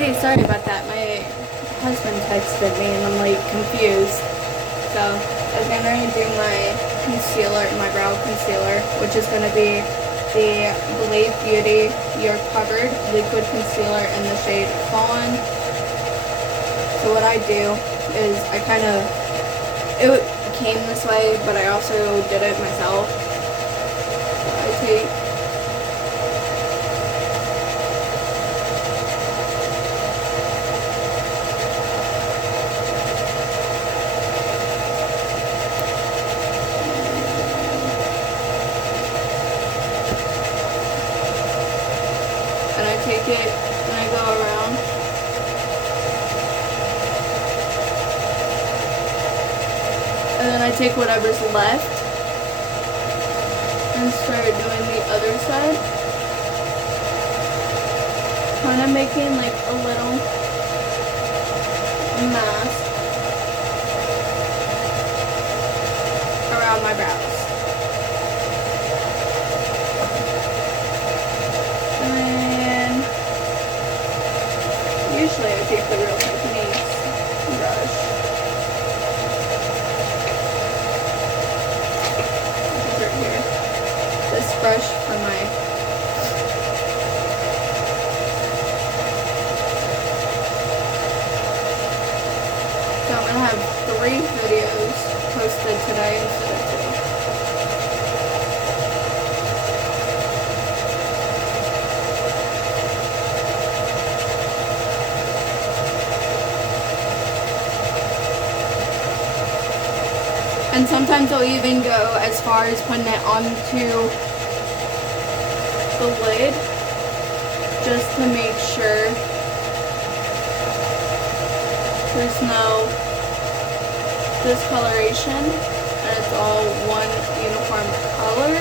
Hey, sorry about that. My husband texted me and I'm like confused. So I'm gonna do my concealer, my brow concealer, which is gonna be the Believe Beauty You're Covered Liquid Concealer in the shade Fallen. So what I do is it came this way, but I also did it myself. So I take it and I go around. And then I take whatever's left and start doing the other side. Kind of making like a little mask around my brows. Usually I take the real techniques brush. Right here. This brush for my so I'm gonna have 3 videos posted today instead of 2. And sometimes I'll even go as far as putting it onto the lid just to make sure there's no discoloration and it's all one uniform color.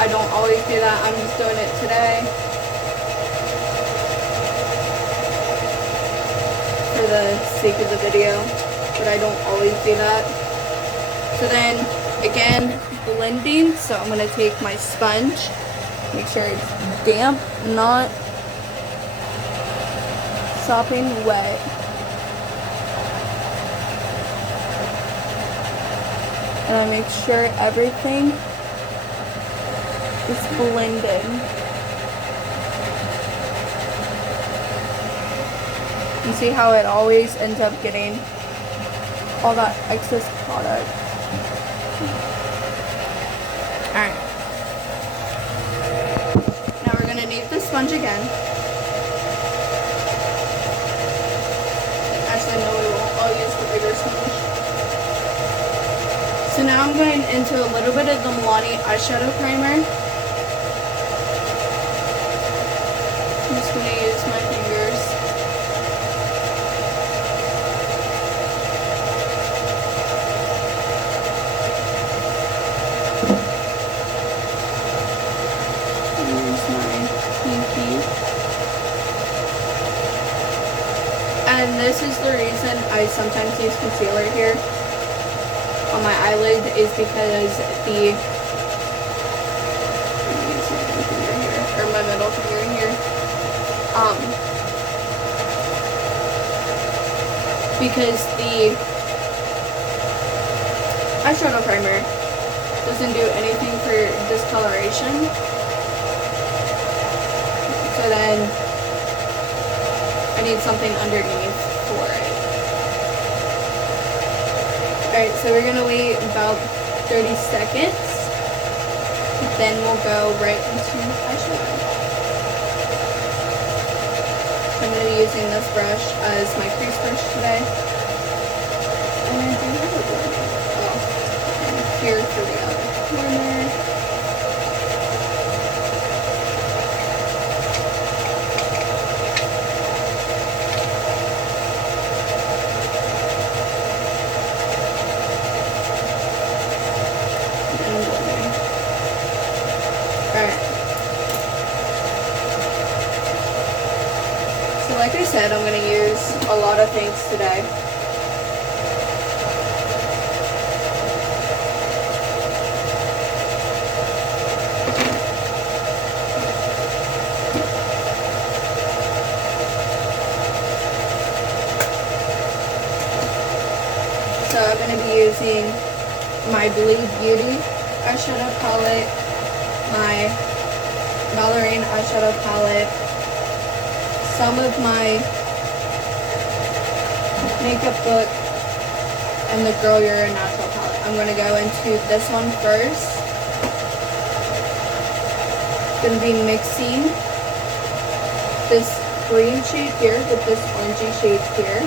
I don't always do that. I'm just doing it today for the sake of the video, but I don't always do that. So then, again, blending. So I'm going to take my sponge, make sure it's damp, not sopping wet. And I make sure everything is blended. You see how it always ends up getting all that excess product. Alright. Now we're gonna need the sponge again. Actually, no, we won't. I'll use the bigger sponge. So now I'm going into a little bit of the Milani eyeshadow primer. I'm just going to use my fingers. Use my pinky. And this is the reason I sometimes use concealer here on my eyelid, is because the my middle finger here. Because the eyeshadow primer doesn't do anything for discoloration. So then I need something underneath for it. Alright, so we're gonna wait about 30 seconds. Then we'll go right into eyeshadow. I'm going to be using this brush as my crease brush today. And I do have a blender. Oh, and here for the other corner. Like I said, I'm going to use a lot of things today. So I'm going to be using my Believe Beauty eyeshadow palette, my Ballerine eyeshadow palette, some of my makeup book, and the Girl You're a Natural palette. I'm going to go into this one first. Going to be mixing this green shade here with this orangey shade here.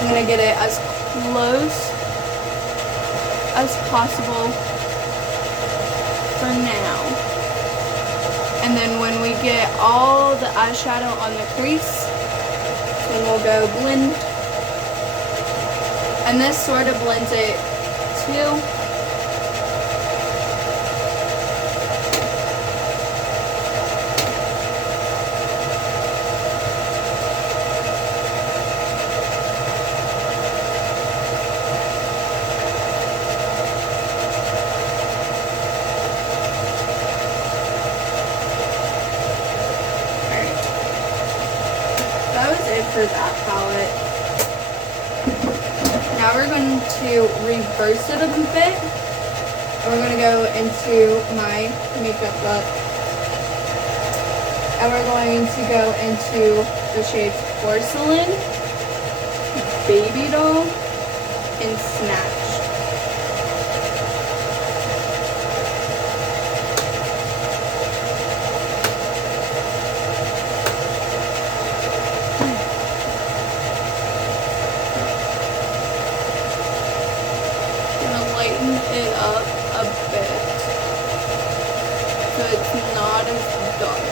I'm going to get it as close as possible for now. And then when we get all the eyeshadow on the crease, then we'll go blend. And this sort of blends it too. For that palette. Now we're going to reverse it a bit. And we're going to go into my makeup book. And we're going to go into the shades Porcelain, Baby Doll, and Snatch. It up a bit so it's not as dark.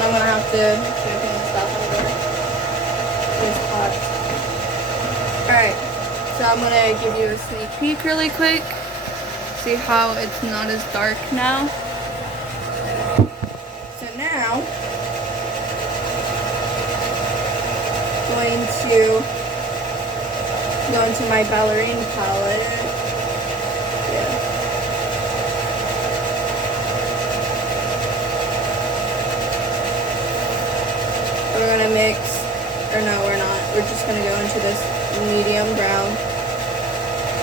I'm gonna have to open this stuff under. It's hot. Alright, so I'm gonna give you a sneak peek really quick. See how it's not as dark now. So now, going to go into my Ballerine palette. We're going to mix, or no, we're not. We're just going to go into this medium brown.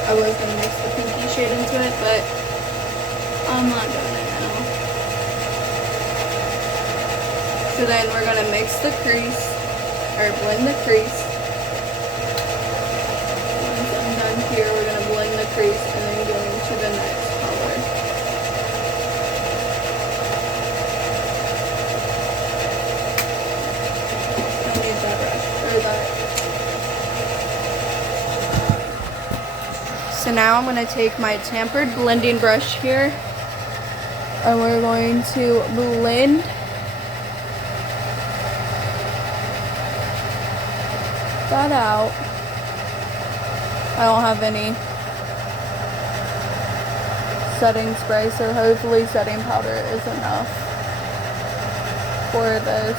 I was going to mix the pinky shade into it, but I'm not doing it now. So then we're going to mix the crease, or blend the crease. Once I'm done here, we're going to blend the crease and then go into the next color. So now I'm going to take my Tampered blending brush here and we're going to blend that out. I don't have any setting spray, so hopefully setting powder is enough for this.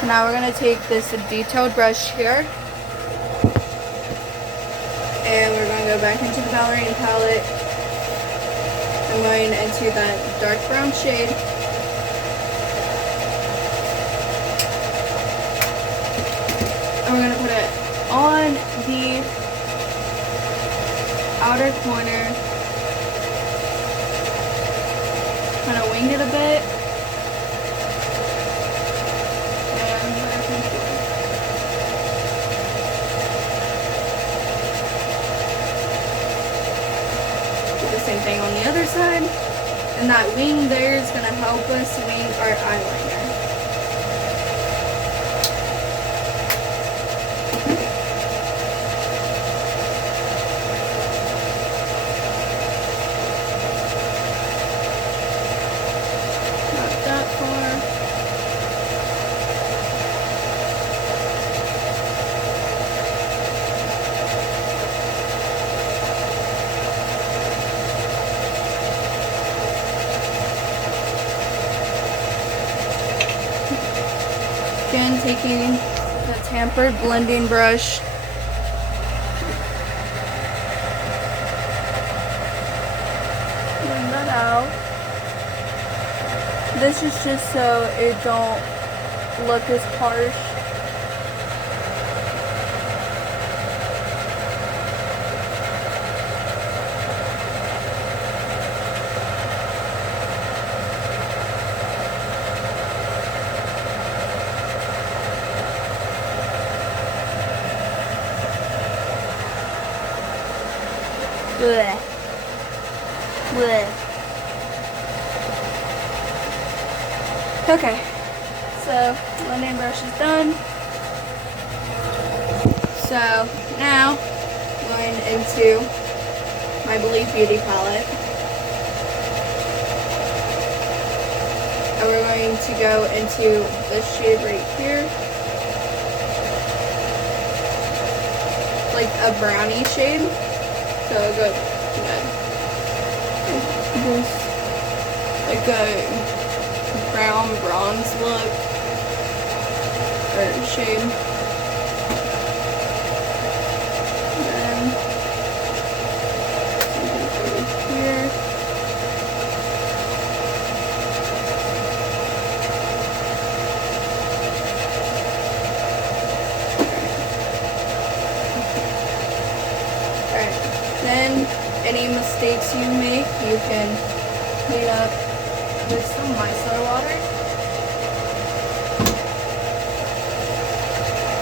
So now we're going to take this detailed brush here and we're going to go back into the Ballerine palette. I'm going into that dark brown shade. And we're going to put it on the outer corner. Kind of wing it a bit. Same thing on the other side, and And that wing there is going to help us wing our eyeliner. Not that far. Again, taking the tampered blending brush. Blend that out. This is just so it don't look as harsh. Blech. Blech. Okay, so blending brush is done. So now going into my Believe Beauty palette. And we're going to go into this shade right here. Like a brownie shade. So I'll go just like a brown bronze look or shade. And then something here. Then any mistakes you make, you can clean up with some micellar water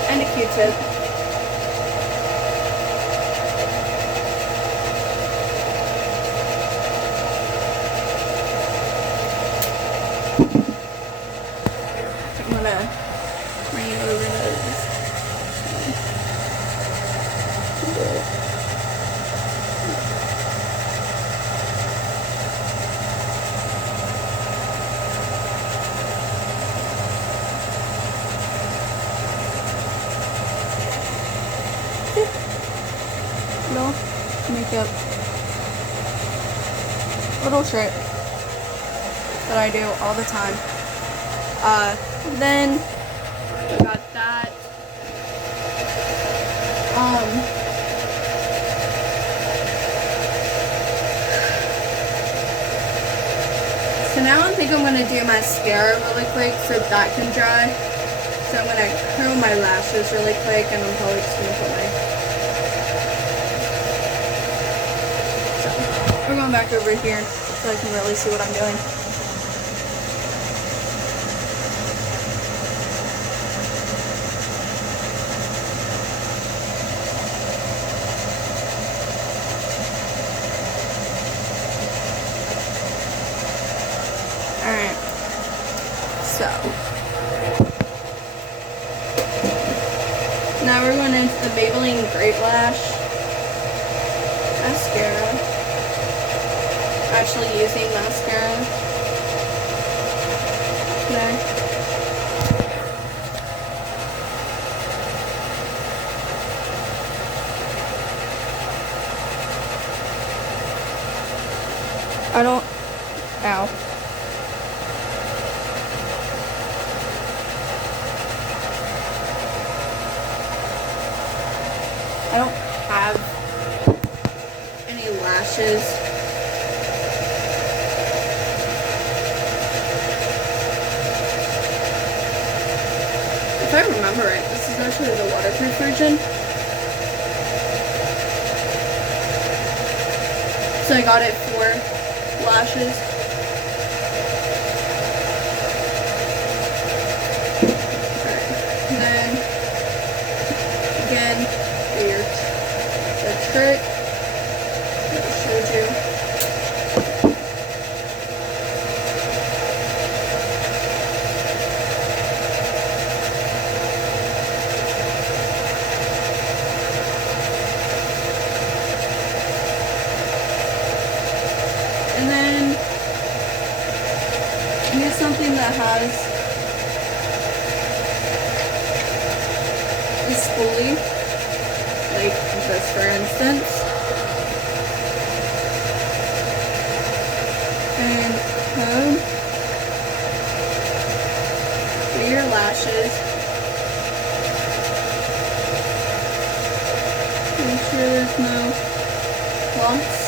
and a Q-tip. I'm gonna bring it over those. Little makeup, little trick that I do all the time. Then we got that. So now I think I'm gonna do mascara really quick so that can dry. So I'm gonna curl my lashes really quick, and I'm probably just gonna put my. We're going back over here so I can really see what I'm doing. Alright. So. Now we're going into the Maybelline Great Lash mascara. Actually using mascara today. I don't, ow. I don't have any lashes. If I remember right, this is actually the waterproof version. So I got it for lashes. And then, again, the trick that I showed you. use something that has a spoolie, like this for instance. And comb for your lashes. Make sure there's no clumps.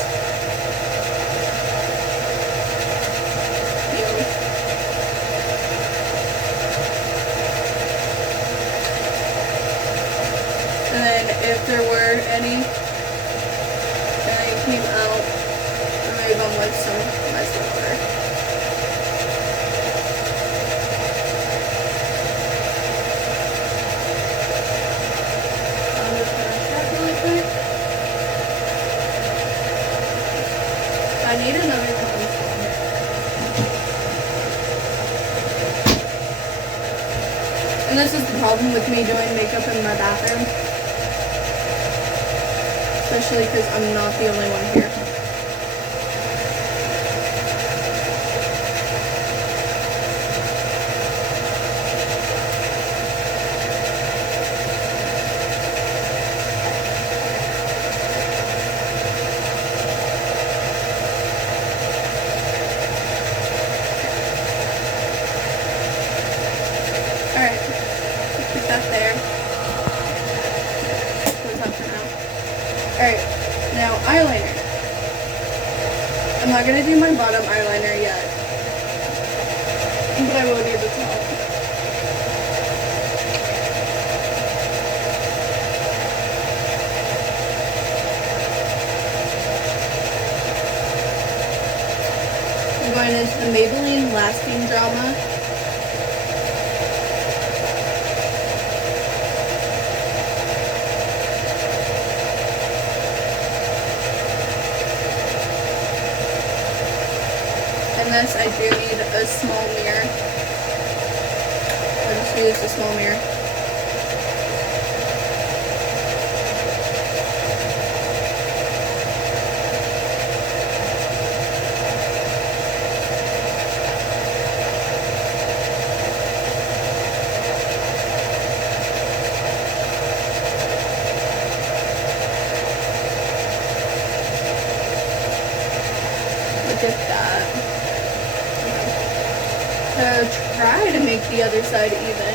And then if there were any that came out, remove them with some nice water. I'm just gonna check really quick. I need another cotton swab. And this is the problem with me doing makeup in my bathroom. Especially because I'm not the only one here. Alright, put that there. Close up for now. Alright, now eyeliner. I'm not going to do my bottom eyeliner yet, but I will do the top. I'm going into the Maybelline Lasting Drama. And this, I do need a small mirror. I just used a small mirror. Look at that. So try to make the other side even.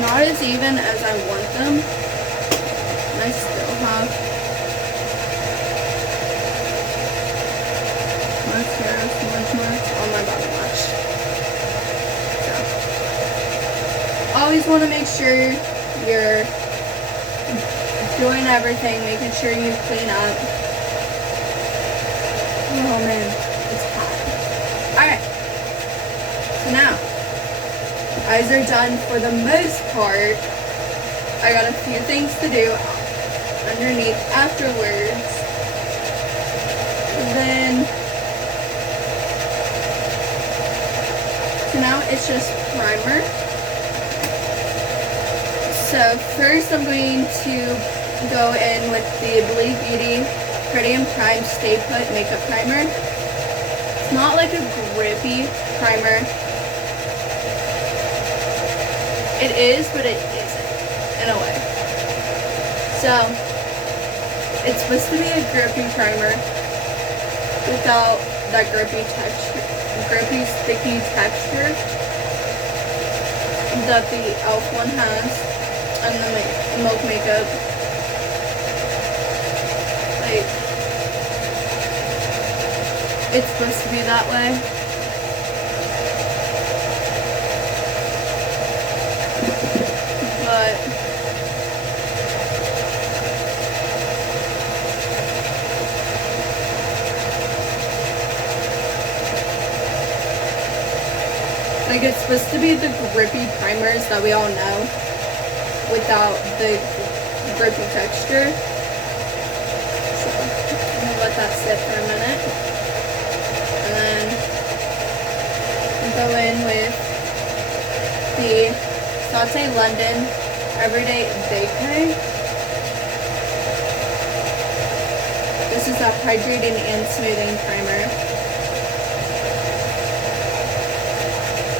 Not as even as I want them. And I still have mascara smudge marks on my bottom lash. So, always want to make sure you're doing everything, making sure you clean up. Oh man, it's hot. Alright, so now, eyes are done for the most part. I got a few things to do underneath afterwards. And then, so now it's just primer. So first I'm going to go in with the Believe Beauty Pretty and Prime Stay Put Makeup Primer. It's not like a grippy primer. It is, but it isn't, in a way. So, it's supposed to be a grippy primer without that grippy texture, grippy, sticky texture that the e.l.f. one has, and the Milk Makeup. Like, it's supposed to be that way. But Like, it's supposed to be the grippy primers that we all know without the grippy texture. So, I'm gonna let that sit for a minute. And then go in with the Saute London Everyday Vacay. This is a hydrating and smoothing primer.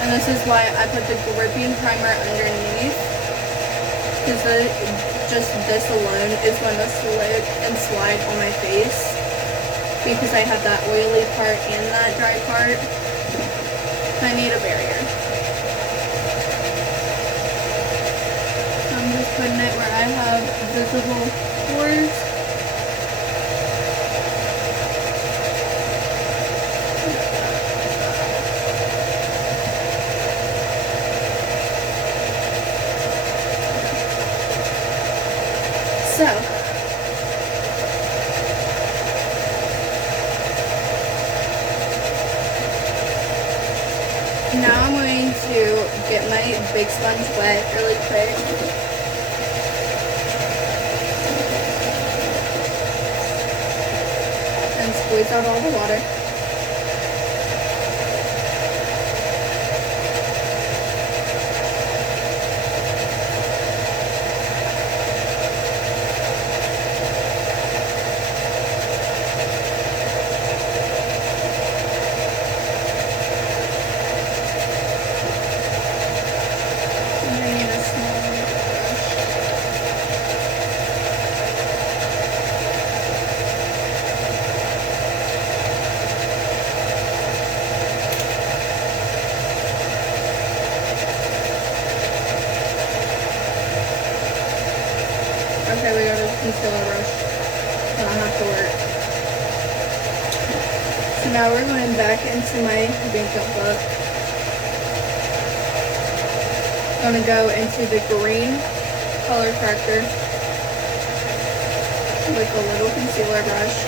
And this is why I put the gripping primer underneath. Because just this alone is going to slip and slide on my face. Because I have that oily part and that dry part. I need a barrier. So I'm just putting it where I have visible pores. So, now I'm going to get my big sponge wet really quick. And squeeze out all the water. Okay, we got a concealer brush. I don't have to work. So now we're going back into my makeup book. I'm gonna go into the green color corrector with a little concealer brush.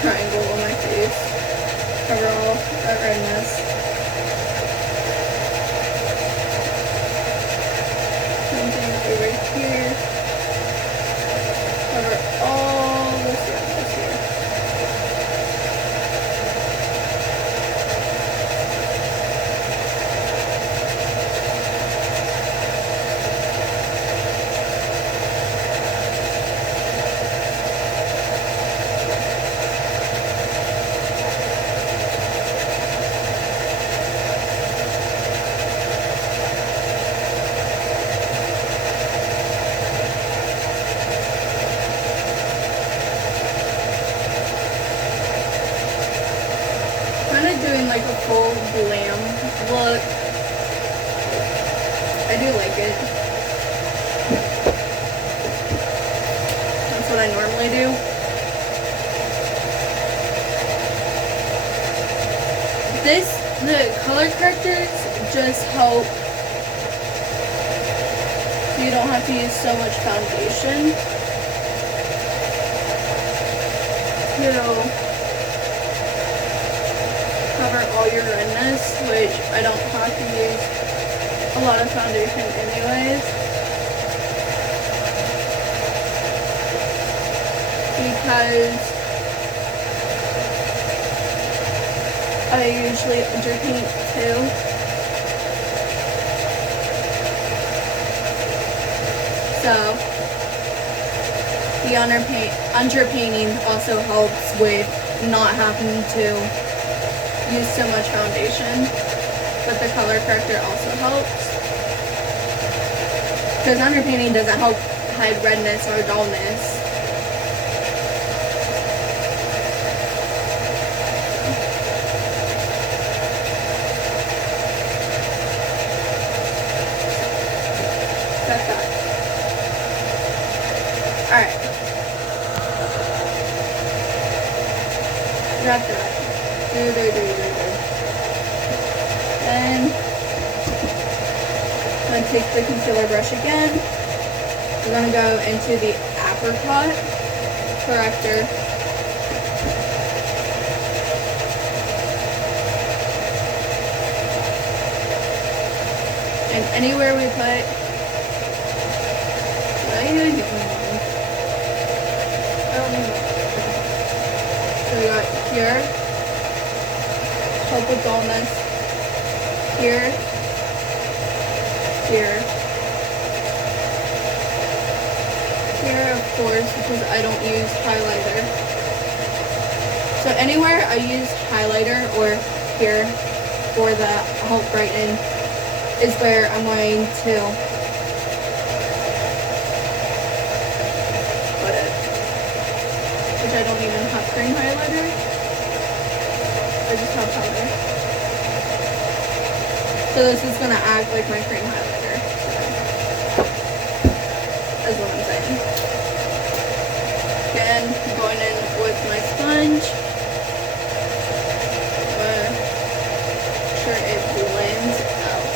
Triangle on my face, cover all that redness. Same thing over here, cover all this redness here. Doing like a full glam look. I do like it. That's what I normally do. The color correctors just help so you don't have to use so much foundation to cover all your redness, which I don't have to use a lot of foundation anyways. Because I usually underpaint too. So the underpainting also helps with not having to use so much foundation, but the color corrector also helps because underpainting doesn't help hide redness or dullness. Got that. Alright. Got that. Then I'm gonna take the concealer brush again. We're gonna go into the apricot corrector. And anywhere we put, so we got here, help with dullness, here, here, here of course, because I don't use highlighter. So anywhere I use highlighter or here for the help brighten is where I'm going to put it. Which I don't even have cream highlighter. I just have powder. So this is gonna act like my cream highlighter. That's what I'm saying. Again, going in with my sponge. Make sure it blends out.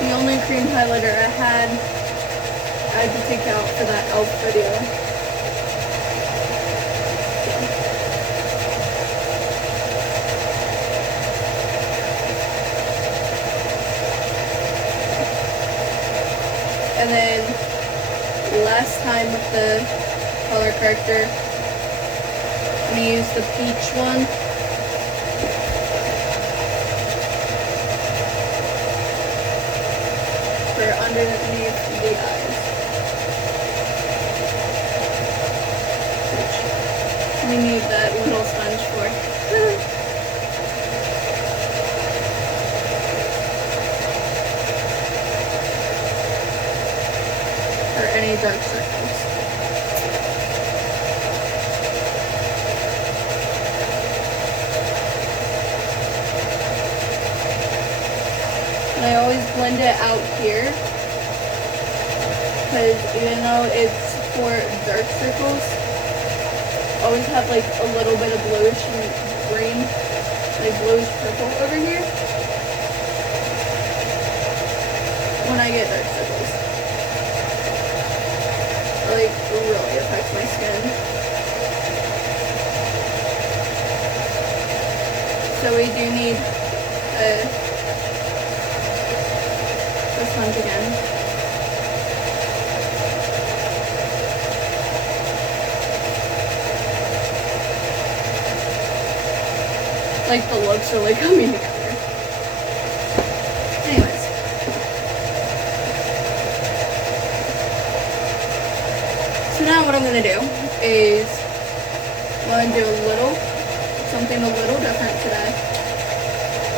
The only cream highlighter I had to take out for that elf video. And then last time with the color corrector, I'm gonna use the peach one. For underneath the eyes. Which we need that little sponge for. For any dark circles. And I always blend it out here, because even though it's for dark circles, I always have like a little bit of bluish and green, like bluish purple over here when I get dark circles. It like really affects my skin. So we do need the sponge again. Like the looks are like coming together. Anyways. So now what I'm gonna do is I'm gonna do something a little different today.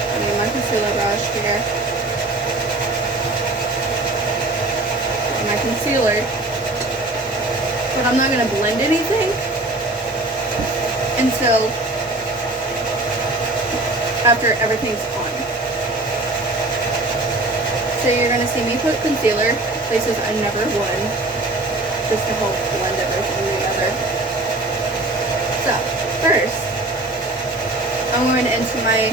I need my concealer brush here. My concealer, but I'm not going to blend anything until after everything's on. So you're going to see me put concealer places I never would, just to help blend everything together. So first, I'm going into my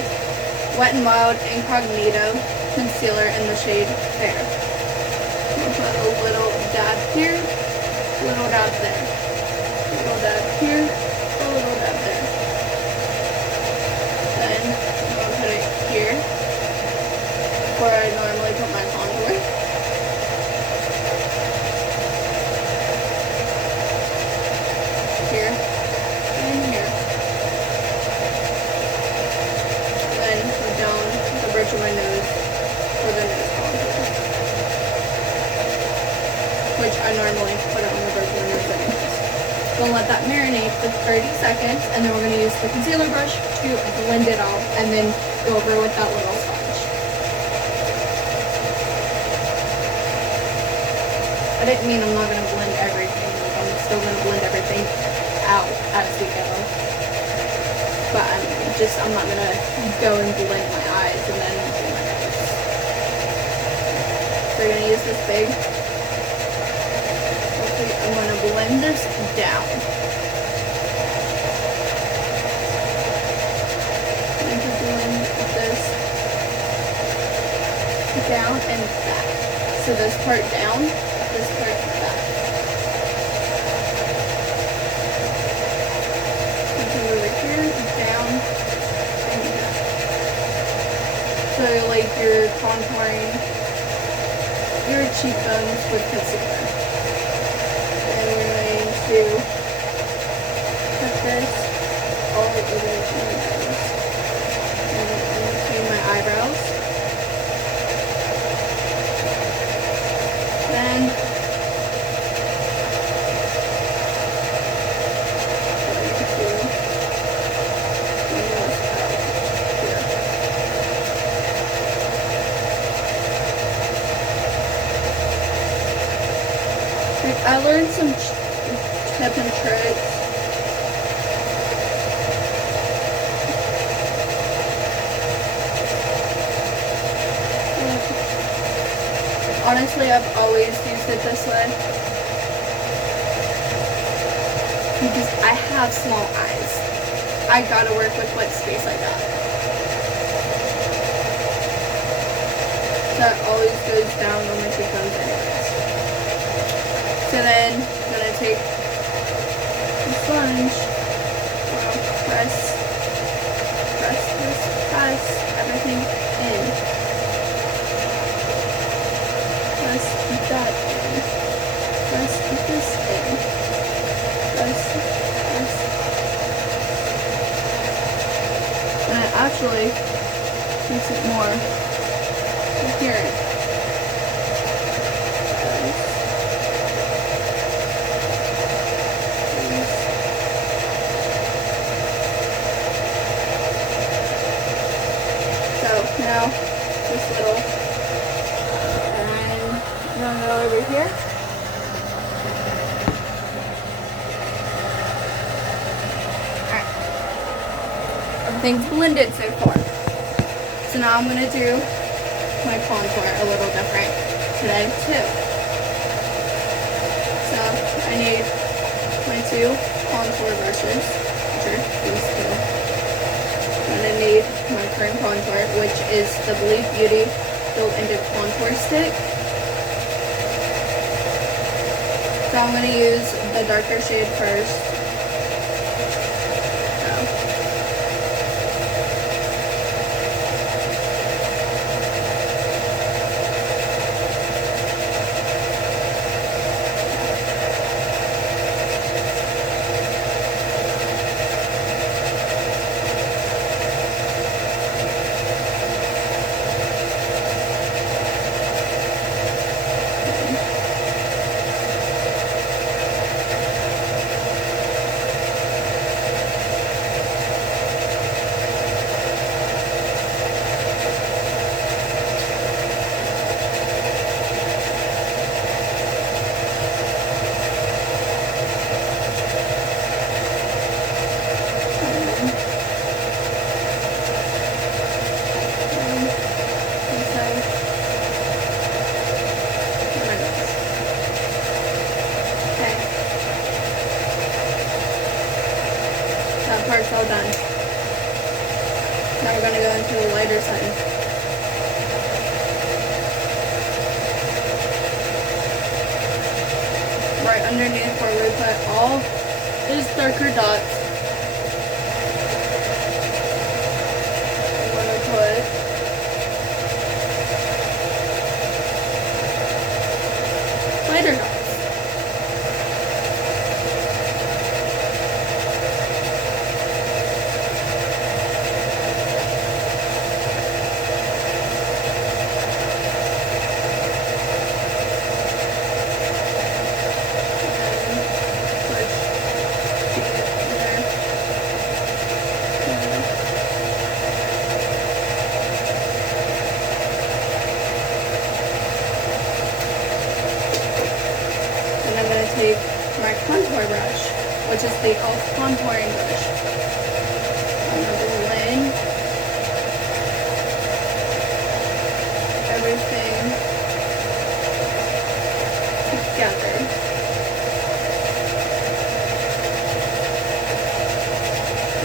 Wet n Wild Incognito concealer in the shade Fair. Put a little dab here, a little dab there, a little dab here, a little dab there. Then I'm going to put it here, where I normally put my contour. Here and here. Then down the bridge of my nose for the nose contour, which I normally put it on the bridge of my nose anyways. We'll let that marinate for 30 seconds, and then we're going to use the concealer brush to blend it out, and then go over with that little sponge. I didn't mean I'm not going to blend everything. I'm still going to blend everything out as we go. But I'm not going to go and blend my eyes and then do my nose. We're gonna use this big. Okay, I'm gonna blend this down. I'm going to blend this down and back. So this part down, this part back. Something over here, down, and back. So like you're contouring your cheekbones with concealer. And we're going to put this all over my nose. And in between my eyebrows. Then going to bring this out here. I learned some tips and tricks. Honestly, I've always used it this way because I have small eyes. I gotta work with what space I got. That always goes down on my cheekbones anyways. So then I'm gonna take the sponge, press everything in. Press that in. Press this in. Press. And it actually makes it more coherent. Now, this little, and I'm gonna go over here. Alright. Everything's blended so far. So now I'm gonna do my contour a little different today too. So I need my two contour brushes, which are these two. I'm gonna need my cream contour, which is the Believe Beauty Build and Dip Contour Stick. So I'm gonna use the darker shade first. Part's all done. Now we're going to go into the lighter side. Right underneath where we put all these darker dots, I'm going to put lighter dots. Take my contour brush, which is the e.l.f. contouring brush. I'm going to blend everything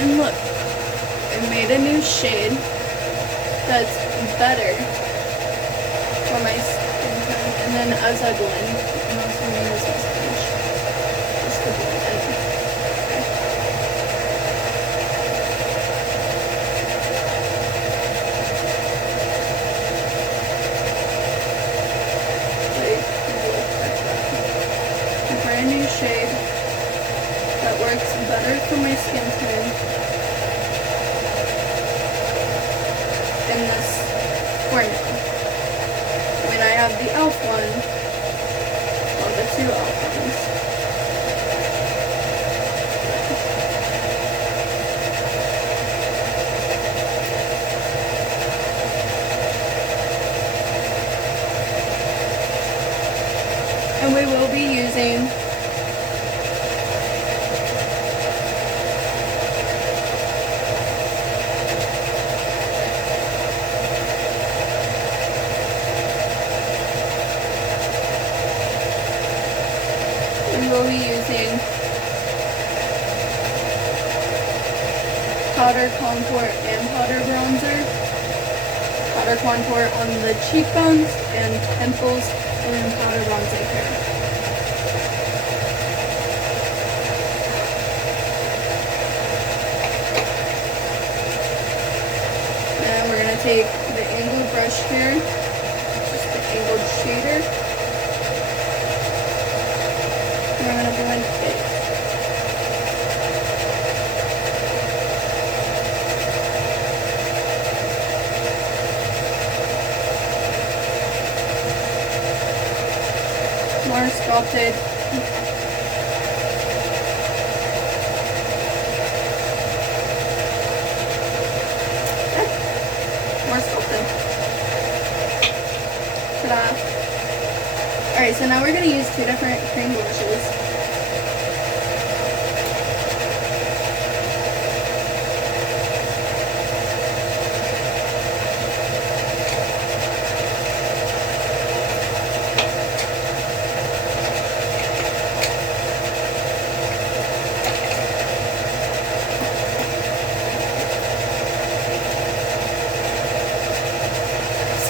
And look, I made a new shade that's better for my skin tone. And then as I blend, I'm also going to use this sponge just to blend it. Okay. A brand new shade that works better for my skin tone in this formula. I mean, I have the e.l.f. one, well, the two e.l.f. ones. And we will be using powder contour and powder bronzer. Powder contour on the cheekbones and temples, and then powder bronzer here. And we're going to take the angled brush here, just the angled shader. And we're going to blend it. More sculpted. More sculpted. Ta-da. Alright, so now we're going to use two different cream blushes.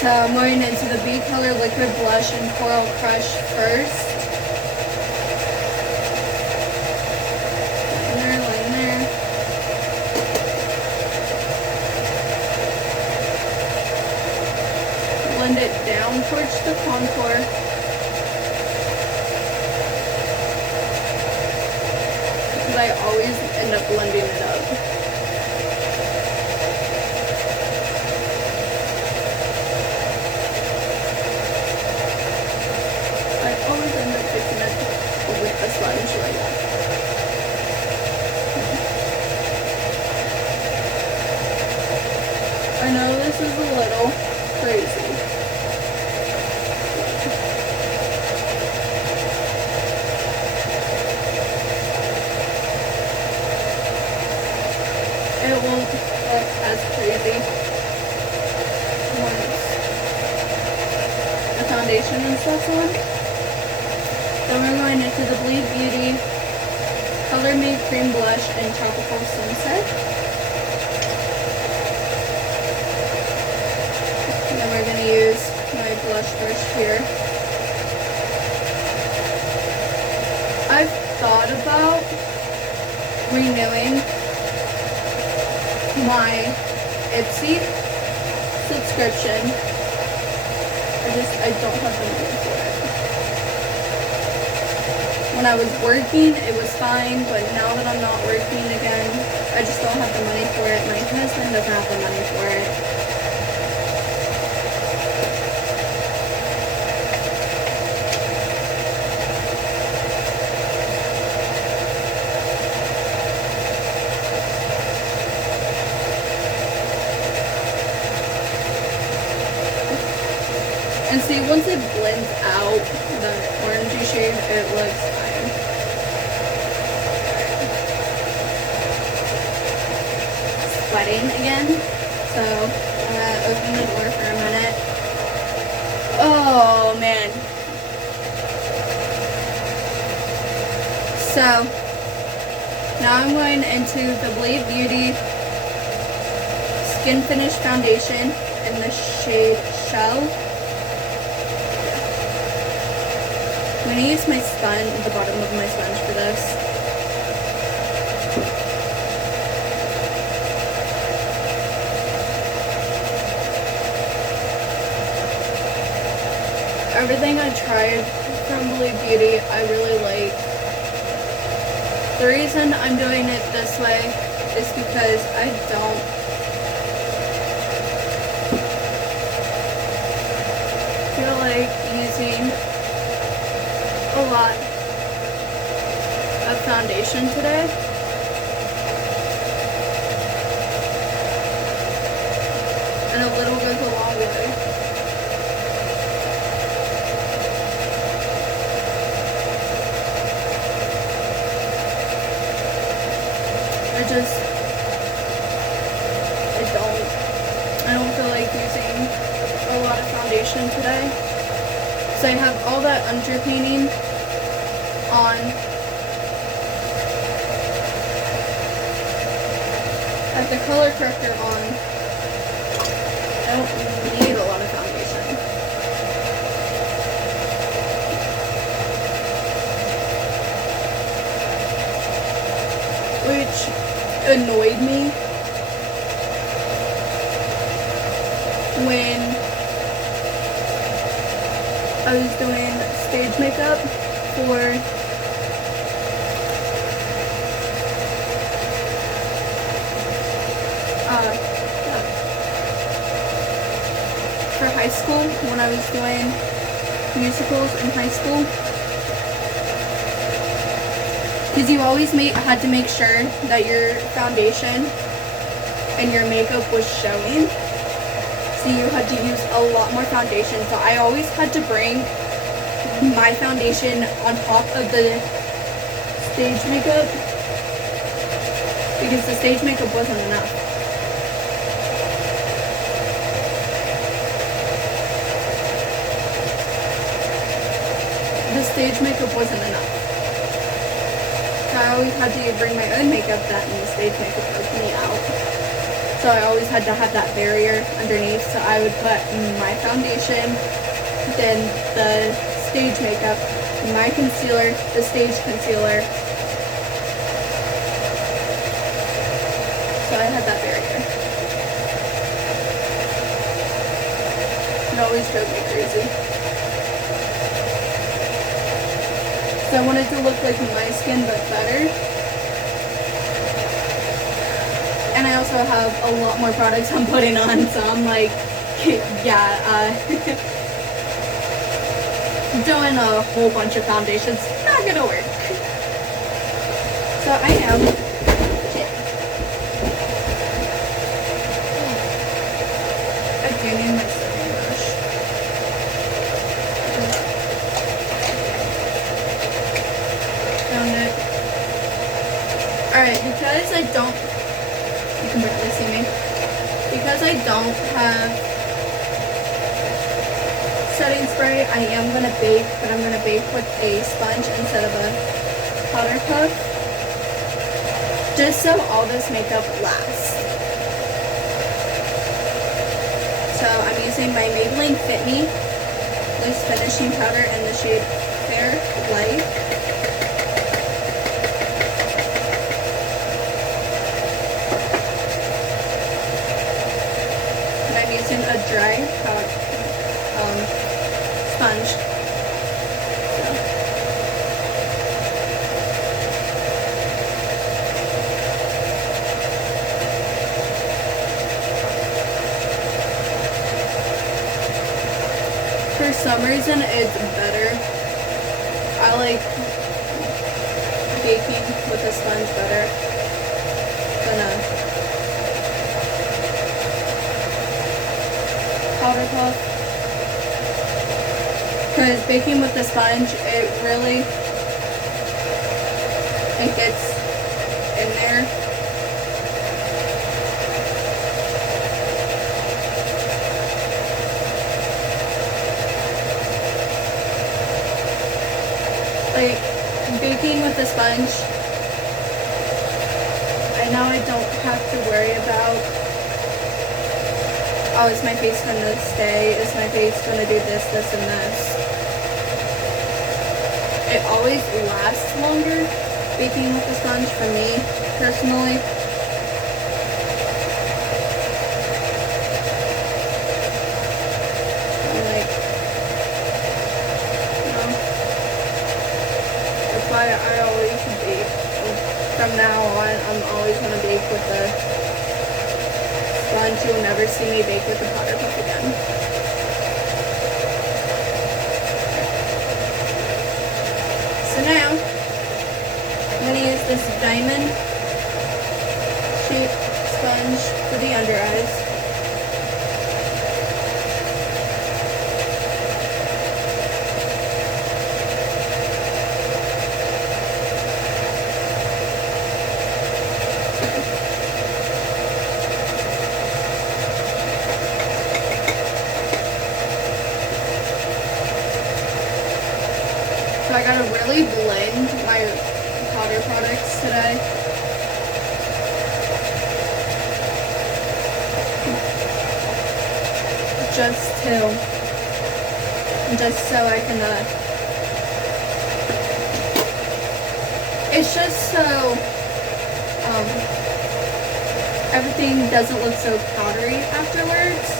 So I'm going into the B Color Liquid Blush and Coral Crush first. Line there. Blend it down towards the contour. Because I always end up blending it up. A sponge like that. I know this is a little crazy. It won't look as crazy once the foundation and stuff's on. Then we're going into the Bleed Beauty Color Me Cream Blush and Tropical Sunset. And then we're going to use my blush brush here. I've thought about renewing my Ipsy subscription. I don't have the money for it. When I was working, it was fine, but now that I'm not working again, I just don't have the money for it. My husband doesn't have the money for it. And see, once it blends out the orangey shade, it looks fine. Sweating again, so I'm gonna open the door for a minute. Oh man. So Now I'm going into the Believe Beauty Skin Finish Foundation in the shade Shell. I'm going to use my sponge, the bottom of my sponge for this. Everything I tried from Believe Beauty, I really like. The reason I'm doing it this way is because I don't feel like using a lot of foundation today. And a little goes a long way. I don't feel like using a lot of foundation today. So I have all that underpainting on. I have the color corrector on. I don't need a lot of foundation. Which annoyed me when I was doing stage makeup for high school, when I was doing musicals in high school. Because you always had to make sure that your foundation and your makeup was showing. So you had to use a lot more foundation. So I always had to bring my foundation on top of the stage makeup because the stage makeup wasn't enough. The stage makeup wasn't enough. So I always had to bring my own makeup that and the stage makeup broke me out. So I always had to have that barrier underneath. So I would put my foundation, then the stage makeup, my concealer, the stage concealer. So I had that barrier. It always drove me crazy. So I wanted to look like my skin but better. And I also have a lot more products I'm putting on, so I'm like, yeah, doing a whole bunch of foundations, not gonna work. So I am, I do need my setting brush. Found it. Alright, because I don't, you can barely see me, because I don't have setting spray, I am going to bake, but I'm going to bake with a sponge instead of a powder puff, just so all this makeup lasts. So I'm using my Maybelline Fit Me Loose Finishing Powder in the shade Fair Light. A dry sponge. For some reason, it's better. I like baking with a sponge better than a powder puff, because baking with the sponge, it gets in there. Like baking with the sponge, now I don't have to worry about, oh, is my face going to stay? Is my face going to do this, this, and this? It always lasts longer baking with the sponge for me, personally. I always bake. From now on, I'm always going to bake with the sponge. You'll never see me bake with the powder puff again. So now, I'm going to use this diamond shaped sponge for the under eyes. I gotta really blend my powder products today. Just so I can, it's just so, everything doesn't look so powdery afterwards.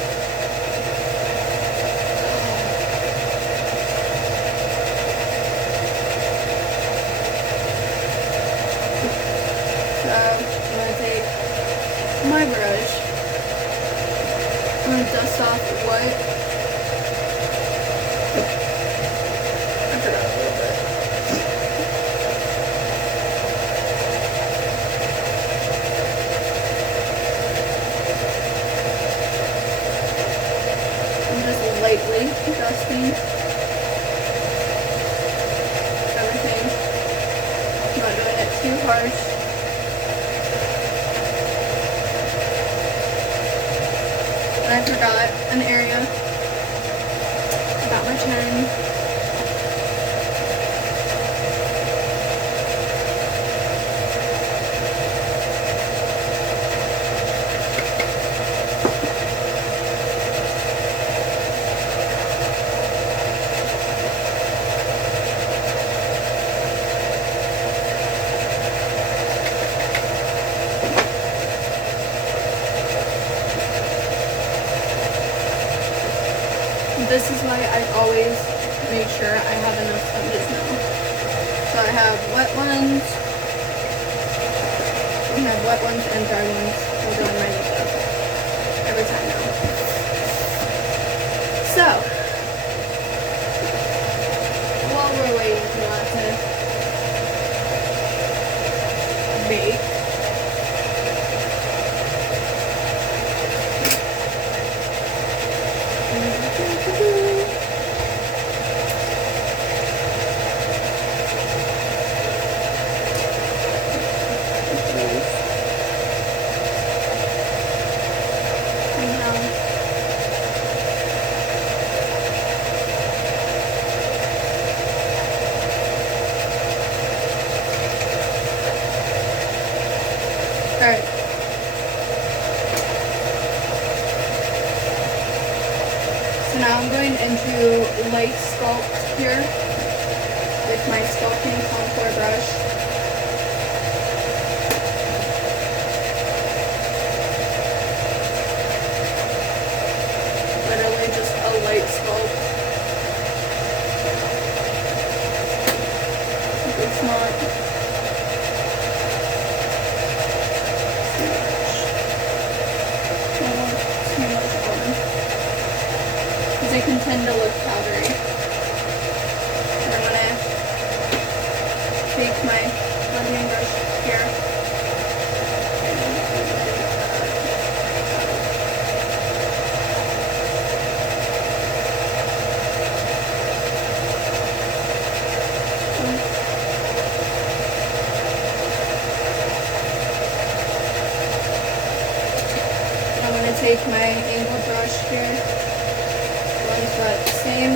My brush. I'm going to dust off what I forgot a little bit. I'm just lightly dusting everything. I'm not doing it too harsh. I forgot an area about my chin. This is why I always make sure I have enough sponges now. So I have wet ones. I have wet ones and dry ones. We're doing my makeup every time now. So while we're waiting for that to bake, alright. So now I'm going into light sculpt here with my sculpting contour brush. Literally just a light sculpt. It's not they can tend to look powdery. And I'm going to take my blending brush here. I'm going to take my angled brush here. But same.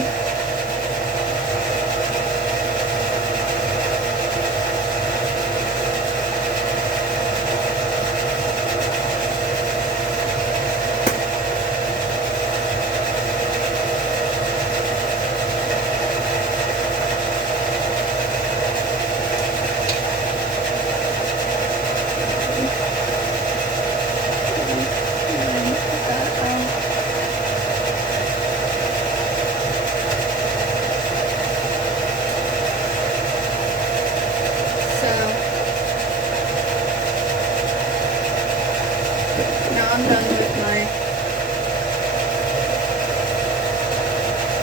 I'm done with my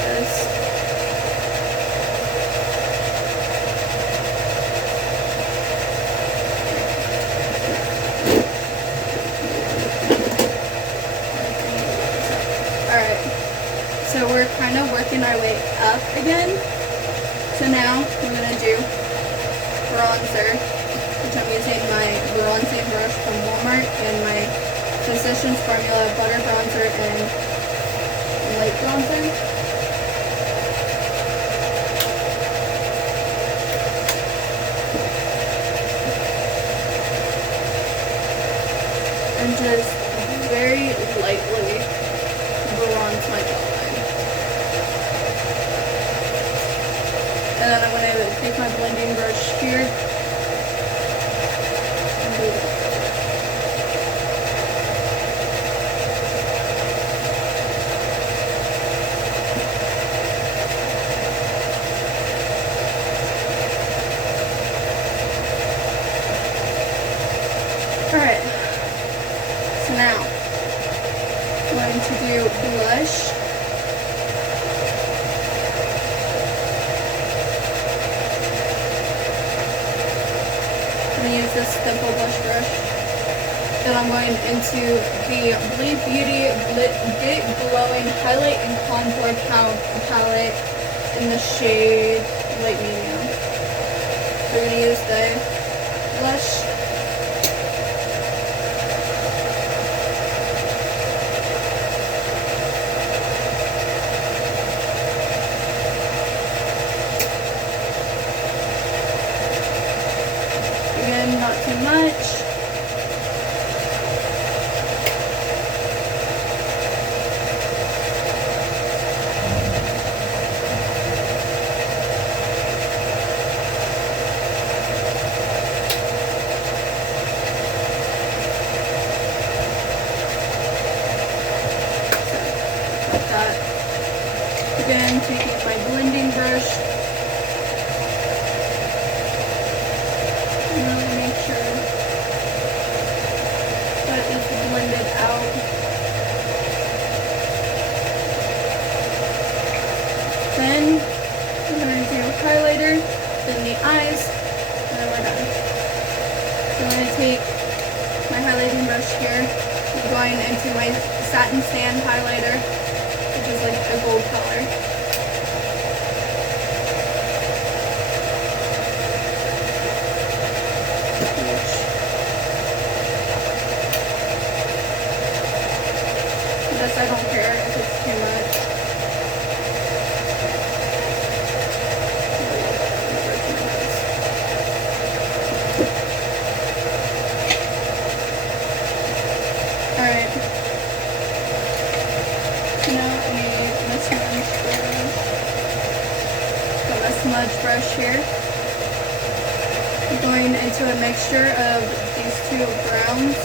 this. Alright, so we're kind of working our way up again. So now we're going to do bronzer, which I'm using my bronzing brush from Walmart and my Physicians Formula Butter Bronzer and Light Bronzer. And just very lightly bronze my jawline. And then I'm going to take my blending brush here and do that. Alright, so now I'm going to do blush. I'm going to use this Dimple Blush brush. Then I'm going into the Bleed Beauty Big Glowing Highlight and Contour palette in the shade Light Medium. We're going to use the blush. Again, not too much. Again, taking my blending brush, and really make sure that is blended out. Then I'm going to do highlighter, then the eyes, and then we're done. So I'm going to take my highlighting brush here, I'm going into my Satin Sand highlighter, which is like a gold color. This I don't care if it's too much. Alright. So now I need my smudge brush. Got my smudge brush here. I'm going into a mixture of these two browns.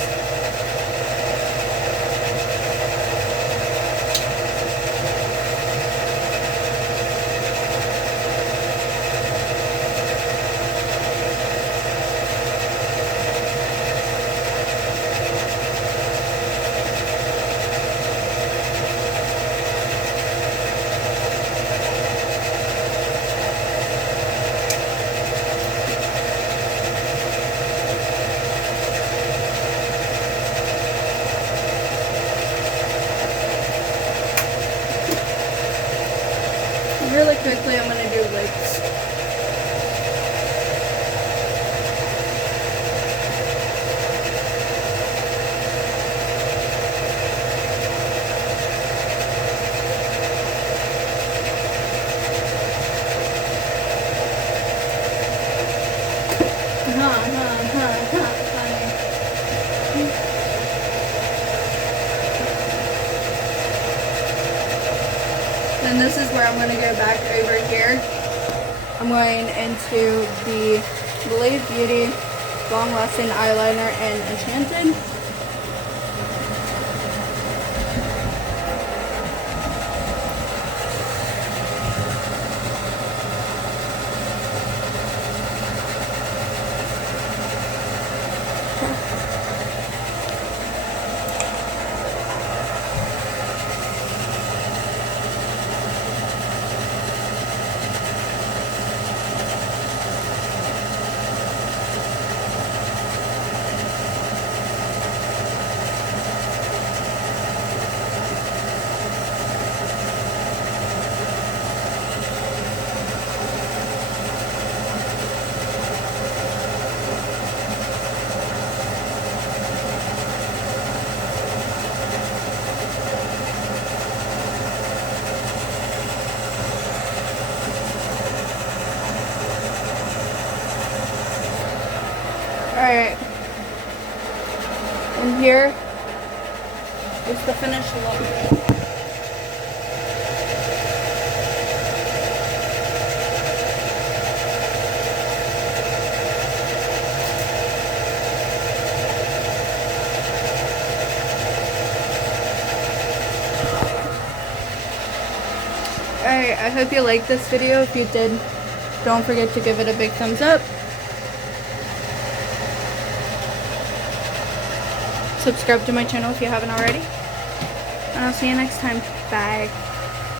Really quickly, I'm going to do lips. And this is where I'm going to go back over here. I'm going into the Bleed Beauty Long Lasting Eyeliner in Enchanted. And here is the finished look. Alright, I hope you liked this video. If you did, don't forget to give it a big thumbs up. Subscribe to my channel if you haven't already. And I'll see you next time. Bye.